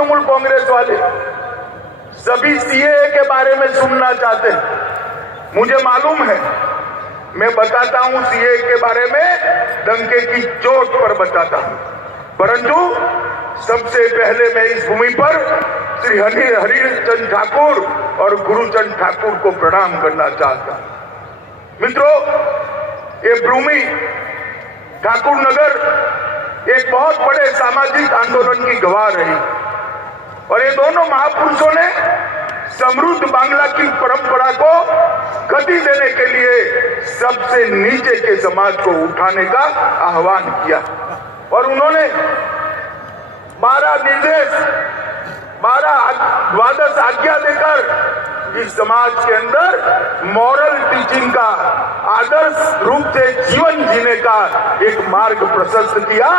तृणमूल कांग्रेस वाले सभी सीएए के बारे में सुनना चाहते हैं। मुझे मालूम है, मैं बताता हूं सीएए के बारे में, डंके की चोट पर बताता हूं, परंतु सबसे पहले मैं इस भूमि पर श्री हरिचंद ठाकुर और गुरुचंद ठाकुर को प्रणाम करना चाहता हूं। मित्रों, ये भूमि ठाकुर नगर एक बहुत बड़े सामाजिक आंदोलन की गवाह रही और ये दोनों महापुरुषों ने समृद्ध बांग्ला की परंपरा को गति देने के लिए सबसे नीचे के समाज को उठाने का आह्वान किया और उन्होंने 12 निर्देश 12 आज्ञा देकर इस समाज के अंदर मॉरल टीचिंग का आदर्श रूप से जीवन जीने का एक मार्ग प्रशस्त किया,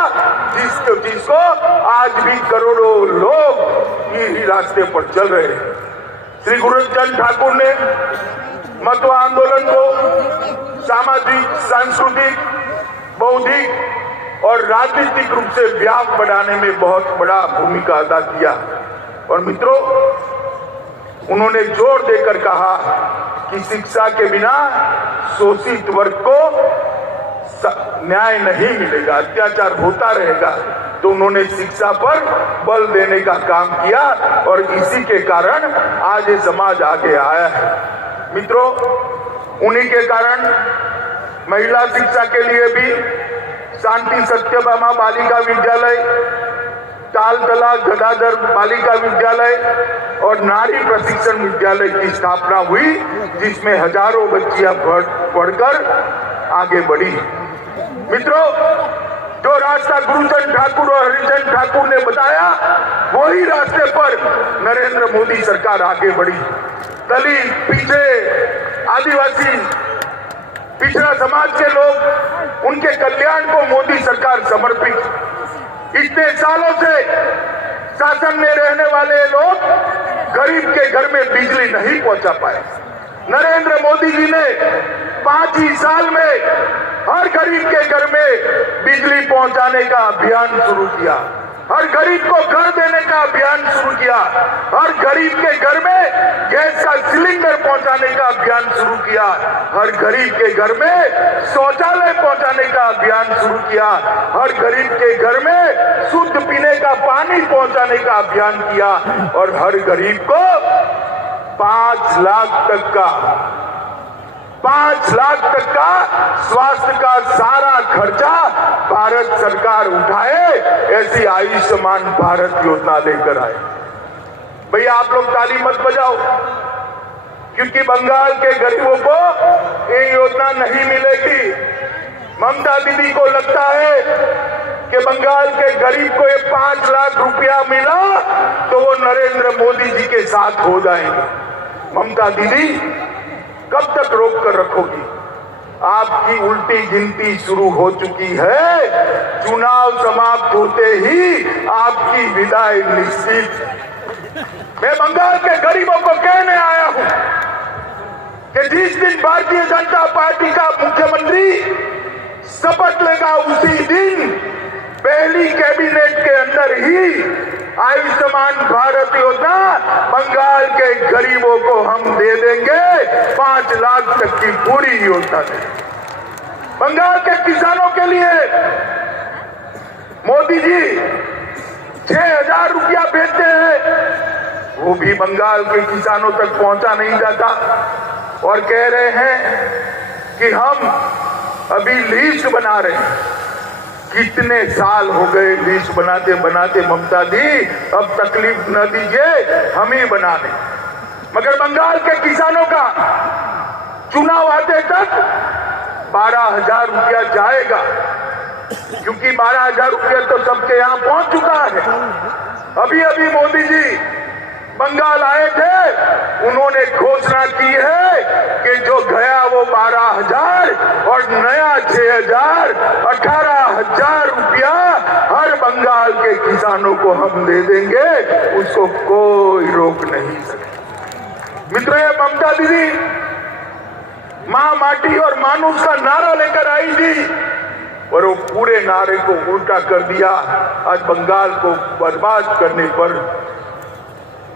जिसको आज भी करोड़ों लोग यही रास्ते पर चल रहे हैं। श्री गुरुचंद ठाकुर ने मतवा आंदोलन को सामाजिक, सांस्कृतिक, बौद्धिक और राजनीतिक रूप से व्यापक बनाने में बहुत बड़ा भूमिका अदा किया और मित्रों, उन्होंने जोर देकर कहा कि शिक्षा के बिना शोषित वर्ग को न्याय नहीं मिलेगा, अत्याचार होता रहेगा। तो उन्होंने शिक्षा पर बल देने का काम किया और इसी के कारण आज ये समाज आगे आया है। मित्रों, उन्हीं के कारण महिला शिक्षा के लिए भी शांति सत्यभामा बालिका विद्यालय, तालतला गदाधर बालिका विद्यालय और नारी प्रशिक्षण विद्यालय की स्थापना हुई, जिसमें हजारों बच्चियां पढ़कर आगे बढ़ी। मित्रों, जो रास्ता गुरुचंद ठाकुर और हरिचंद ठाकुर ने बताया, वही रास्ते पर नरेंद्र मोदी सरकार आगे बढ़ी। दलित, पीछे, आदिवासी, पिछड़ा समाज के लोग, उनके कल्याण को मोदी सरकार समर्पित। इतने सालों से शासन में रहने वाले लोग गरीब के घर में बिजली नहीं पहुंचा पाए। नरेंद्र मोदी जी ने 5 ही साल में हर गरीब के घर में बिजली पहुंचाने का अभियान शुरू किया, हर गरीब को घर देने का अभियान शुरू किया, हर गरीब के घर में गैस का सिलेंडर पहुंचाने का अभियान शुरू किया, हर गरीब के घर में शौचालय पहुंचाने का अभियान शुरू किया, हर गरीब के घर में शुद्ध पीने का पानी पहुंचाने का अभियान किया और हर गरीब को 5 लाख तक का स्वास्थ्य का सारा खर्चा भारत सरकार उठाए, ऐसी आयुष्मान भारत योजना लेकर आए। भैया, आप लोग ताली मत बजाओ, क्योंकि बंगाल के गरीबों को ये योजना नहीं मिलेगी। ममता दीदी को लगता है कि बंगाल के गरीब को ये 5 लाख रुपया मिला तो वो नरेंद्र मोदी जी के साथ हो जाएंगे। ममता दीदी, कब तक रोक कर रखोगी? आपकी उल्टी गिनती शुरू हो चुकी है। चुनाव समाप्त होते ही आपकी विदाई निश्चित। मैं बंगाल के गरीबों को कहने आया हूं कि जिस दिन भारतीय जनता पार्टी का मुख्यमंत्री शपथ लेगा, उसी दिन पहली कैबिनेट के अंदर ही आयुष्मान भारत योजना बंगाल के गरीबों को हम दे देंगे। 5 लाख तक की पूरी योजना देंगे। बंगाल के किसानों के लिए मोदी जी 6,000 रुपया भेजते हैं, वो भी बंगाल के किसानों तक पहुंचा नहीं जाता और कह रहे हैं कि हम अभी लिस्ट बना रहे हैं। कितने साल हो गए लिस्ट बनाते बनाते ममता दी, अब तकलीफ न दीजिए, हम ही बना दें। मगर बंगाल के किसानों का चुनाव आते तक 12,000 रुपया जाएगा, क्योंकि 12,000 रुपया तो सबके यहाँ पहुंच चुका है। अभी अभी मोदी जी बंगाल आए थे, उन्होंने घोषणा की है कि जो गया वो 12,000 और नया 6,000, 18,000 रुपया हर बंगाल के किसानों को हम दे देंगे, उसको कोई रोक नहीं सके। मित्रों, ममता दीदी माँ, माटी और मानुष का नारा लेकर आई थी और वो पूरे नारे को उल्टा कर दिया। आज बंगाल को बर्बाद करने पर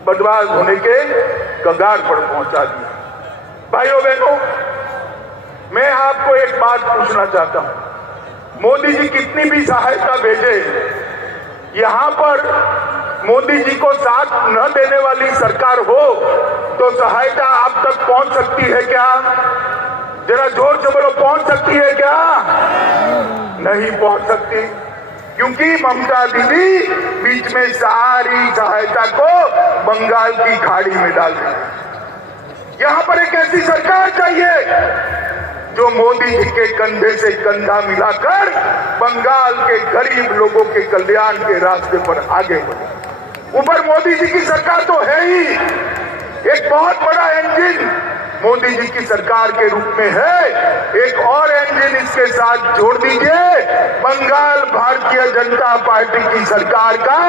बर्बाद होने के कगार पर पहुंचा दिया। भाइयों बहनों, मैं आपको एक बात पूछना चाहता हूं, मोदी जी कितनी भी सहायता भेजे, यहां पर मोदी जी को साथ न देने वाली सरकार हो तो सहायता आप तक पहुंच सकती है क्या? जरा जोर से बोलो, पहुंच सकती है क्या? नहीं पहुंच सकती, क्योंकि ममता दीदी बीच में सारी सहायता को बंगाल की खाड़ी में डाल दी। यहां पर एक ऐसी सरकार चाहिए जो मोदी जी के कंधे से कंधा मिलाकर बंगाल के गरीब लोगों के कल्याण के रास्ते पर आगे बढ़े। ऊपर मोदी जी की सरकार तो है ही, एक बहुत बड़ा इंजन मोदी जी की सरकार के रूप में है, एक और इंजन इसके साथ जोड़ दीजिए, बंगाल भारतीय जनता पार्टी की सरकार का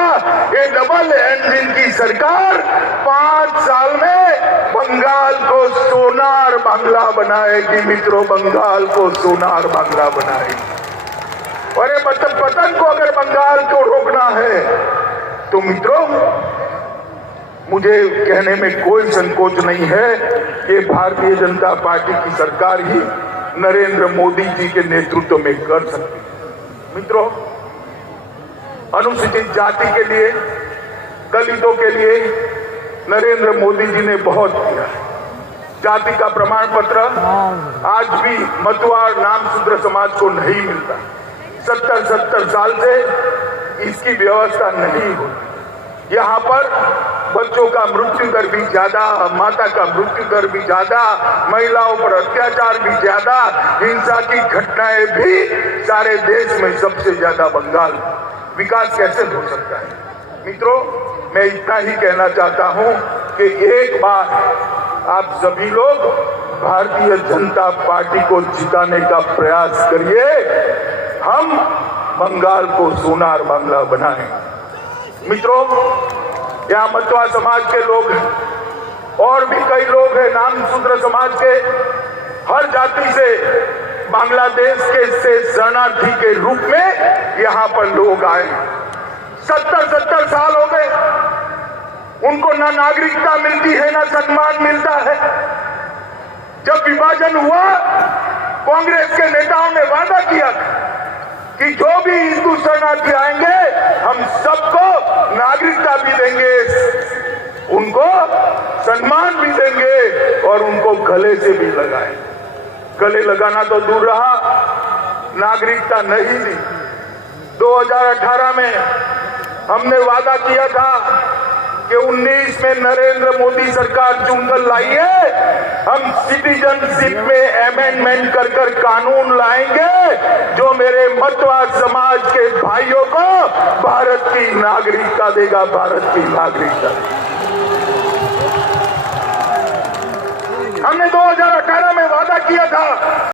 ये डबल इंजन की सरकार 5 साल में बंगाल को सोनार बांग्ला बनाएगी। मित्रों, बंगाल को सोनार बांग्ला बनाएगी। और ये पतन को अगर बंगाल को रोकना है तो मित्रों, मुझे कहने में कोई संकोच नहीं है कि भारतीय जनता पार्टी की सरकार ही नरेंद्र मोदी जी के नेतृत्व में कर सकती है। मित्रों, अनुसूचित जाति के लिए, दलितों के लिए नरेंद्र मोदी जी ने बहुत किया है। जाति का प्रमाण पत्र आज भी मतुआ और नामशूद्र समाज को नहीं मिलता। 70 साल से इसकी व्यवस्था नहीं हुई। यहाँ पर बच्चों का मृत्यु दर भी ज्यादा, माता का मृत्यु दर भी ज्यादा, महिलाओं पर अत्याचार भी ज्यादा, हिंसा की घटनाएं भी सारे देश में सबसे ज्यादा बंगाल। विकास कैसे हो सकता है? मित्रों, मैं इतना ही कहना चाहता हूं कि एक बार आप सभी लोग भारतीय जनता पार्टी को जिताने का प्रयास करिए, हम बंगाल को सोनार बांग्ला बनाएं। मित्रों, यहाँ मतुआ समाज के लोग हैं और भी कई लोग हैं, नामशूद्र समाज के, हर जाति से बांग्लादेश के से शरणार्थी के रूप में यहाँ पर लोग आए। 70 साल हो गए, उनको ना नागरिकता मिलती है, ना सम्मान मिलता है। जब विभाजन हुआ, कांग्रेस के नेताओं ने वादा किया कि जो भी हिंदू शरणार्थी आएंगे हम सबको नागरिकता भी देंगे, उनको सम्मान भी देंगे और उनको गले से भी लगाए। गले लगाना तो दूर रहा, नागरिकता नहीं दी। 2018 में हमने वादा किया था कि 19 में नरेंद्र मोदी सरकार चुनकर लाई है, हम सिटीजनशिप में अमेंडमेंट कर कानून लाएंगे जो मेरे मतुआ समाज के भाइयों को भारत की नागरिकता देगा, भारत की नागरिकता। हमने 2018 में वादा किया था